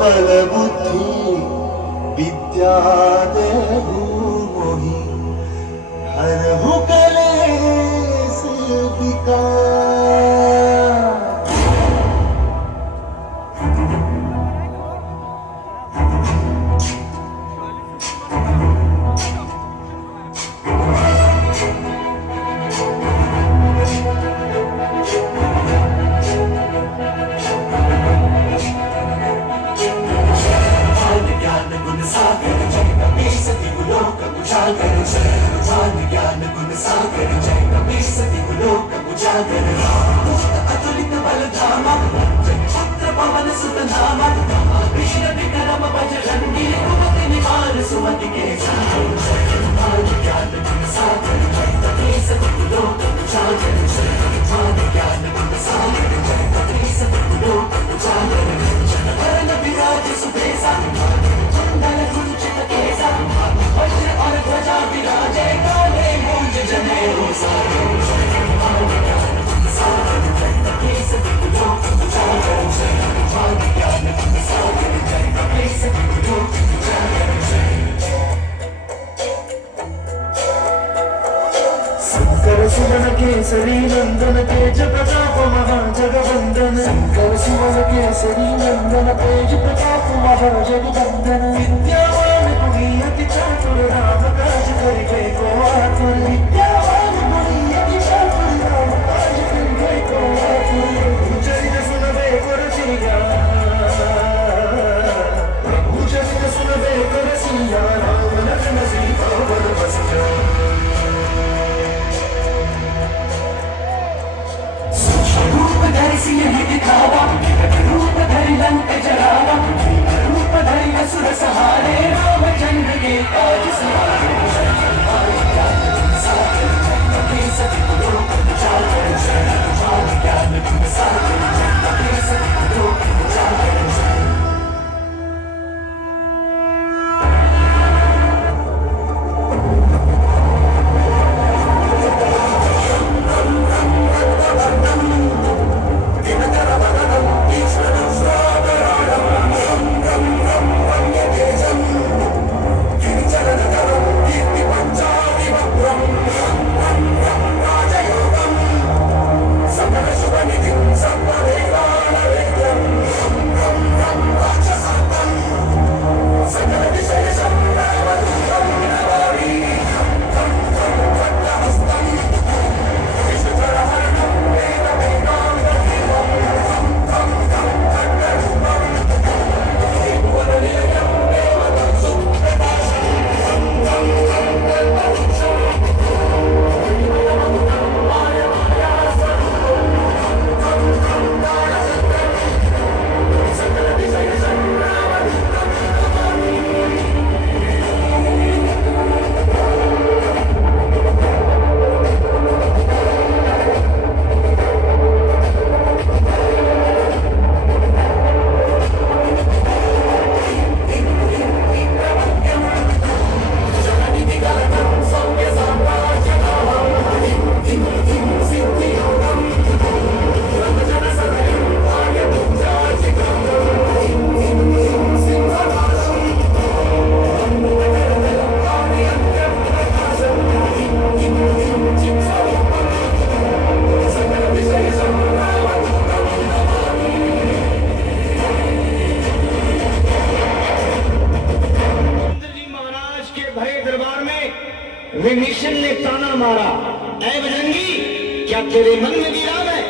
बल बुद्धि विद्या देहु मोहि हरहु कलेस विकार। सुमन केसरी नंदन तेज प्रताप महाजगवंदन शंकर सुमन केसरी नंदन तेज प्रताप महाजगवंदन विद्यावान गुणी अति चातुर राम काज करिबे को आतुर विद्यावान गुणी अति चातुर राम काज करिबे को आतुर चरित सुनबे कर सिया प्रभु चरित सुनबे कर सिया राम लखन सीता वर बसिया। दिखावा रूप धरि लंक जरावा रूप धरि असुर सहारे रामचंद्र के काज सवारे विभीषण ने ताना मारा, ऐ बजरंगी क्या तेरे मन में भी राम है?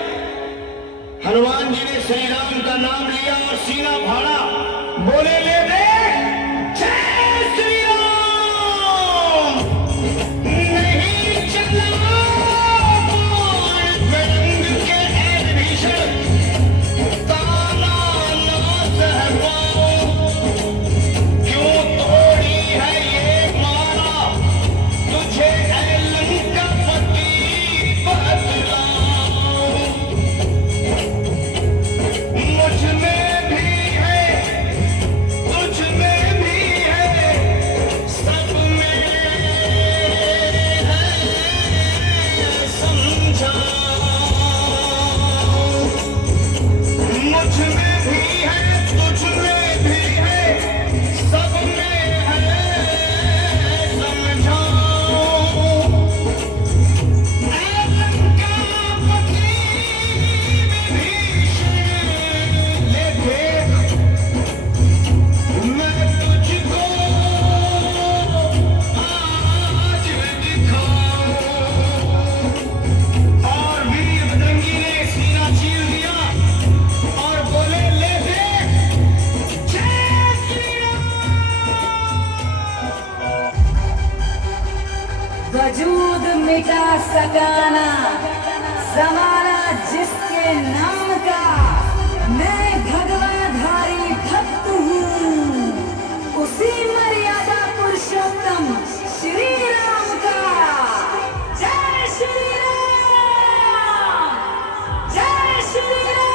हनुमान जी ने श्री राम का नाम लिया और सीना फाड़ा, बोले ले दे जय श्री राम। नहीं चला बजरंग के ऐ विभीषण ताना ना सह पाऊं, क्यों तोड़ी है ये माला तुझे ऐ लंकापति बतलाऊं। मुझ में भी है तुझ ठिकाना जमाना जिसके नाम का, मैं भगवाधारी भक्त हूँ उसी मर्यादा पुरुषोत्तम श्री राम का। जय श्री राम, जय श्री राम।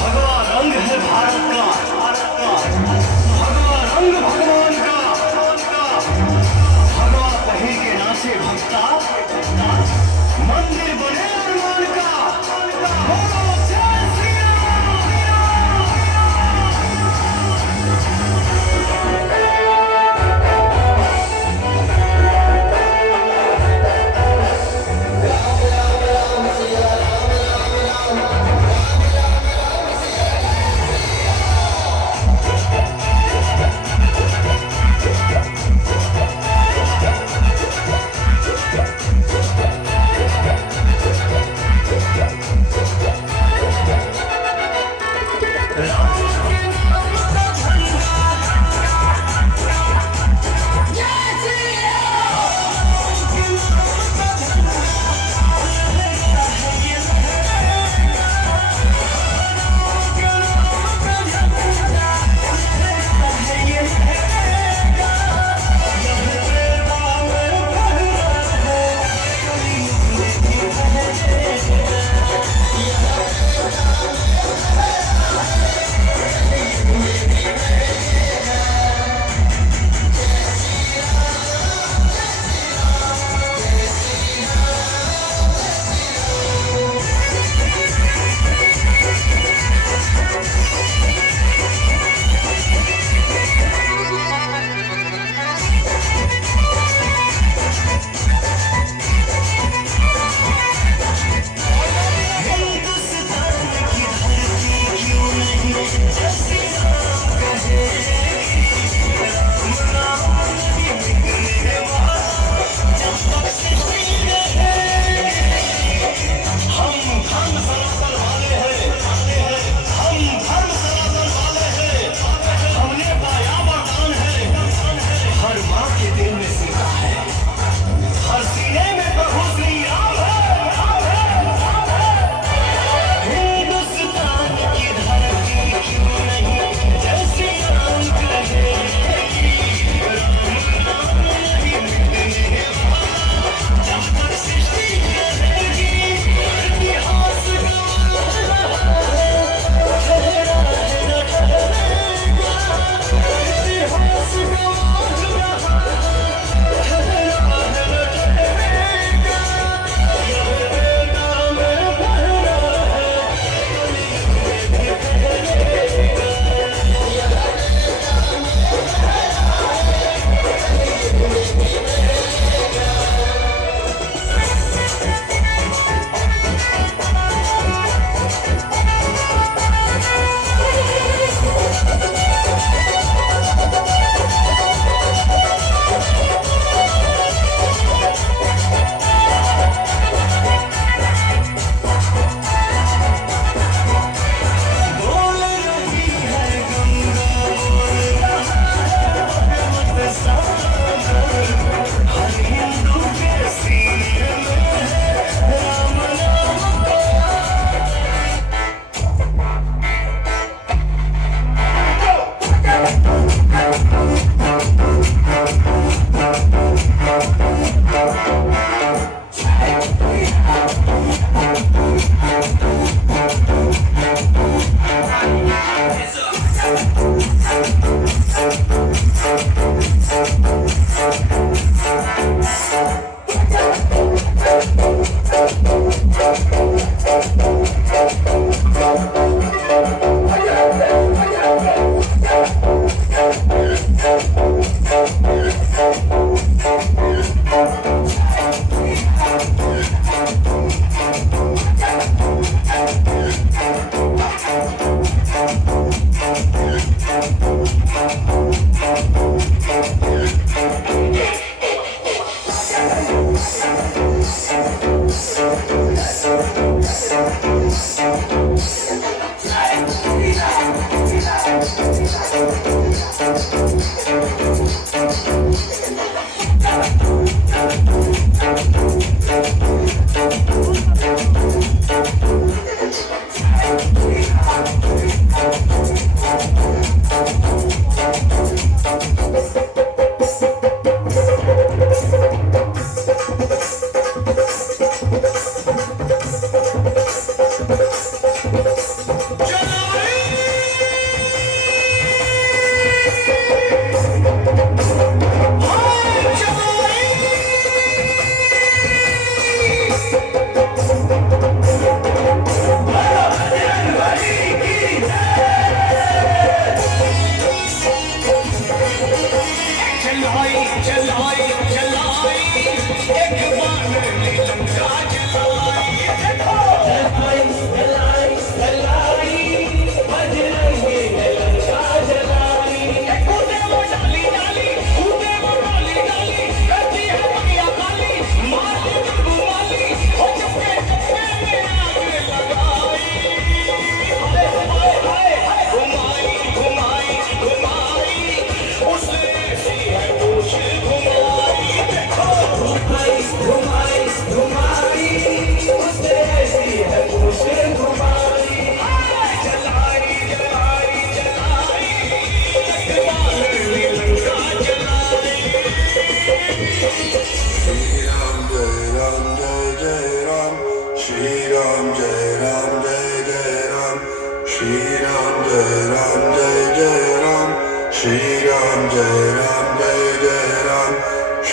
भगवा रंग है भारत का, भगवा रंग भगवान का, भगवा पहल के नाचे भक्ता, मंदिर बने अरमान का। बोलो जय Shri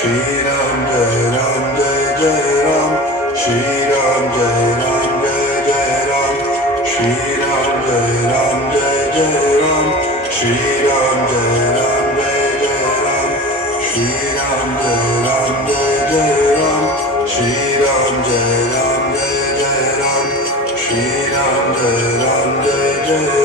Shri Ram Jai Ram Jai Jai Ram, Shri Ram Jai Ram Jai Jai Ram, Shri Ram Jai Ram Jai Jai Ram, Shri Ram Jai Ram Jai Jai Ram, Shri Ram Jai Ram Jai Jai Ram, Shri Ram Jai Ram Jai Jai Ram, Shri Ram Jai Ram Jai Jai